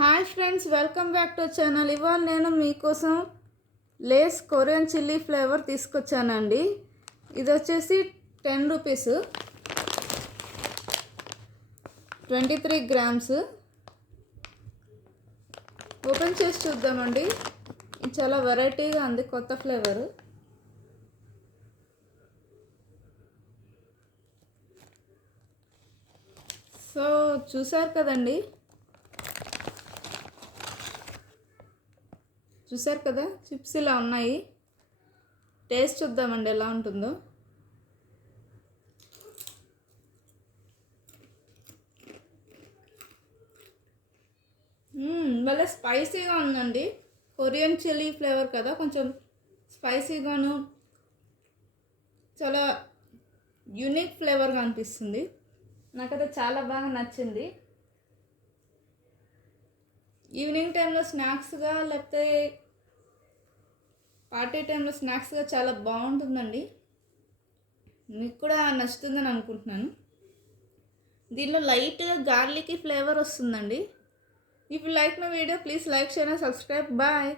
Hi friends, welcome back to channel. ఇవాళ నేను మీకోసం లేస్ కొరియన్ చిల్లీ ఫ్లేవర్ తీసుకొచ్చానండి. ఇది వచ్చేసి 10 రూపీస్, 23 గ్రామ్స్. ఓపెన్ చేసి చూద్దామండి. ఇది చాలా వెరైటీగా ఉంది, కొత్త ఫ్లేవరు. సో చూసారు కదా, చిప్స్ ఇలా ఉన్నాయి. టేస్ట్ చూద్దామండి ఎలా ఉంటుందో. భలే స్పైసీగా ఉందండి. కొరియన్ చిల్లీ ఫ్లేవర్ కదా, కొంచెం స్పైసీగాను చాలా యూనిక్ ఫ్లేవర్గా అనిపిస్తుంది. నాకైతే చాలా బాగా నచ్చింది. ఈవినింగ్ టైంలో స్నాక్స్గా, లేకపోతే పార్టీ టైంలో స్నాక్స్గా చాలా బాగుంటుందండి. మీకు కూడా నచ్చుతుందని అనుకుంటున్నాను. దీనిలో లైట్గా గార్లిక్ ఫ్లేవర్ వస్తుందండి. If you like my video, please like, share and subscribe. Bye.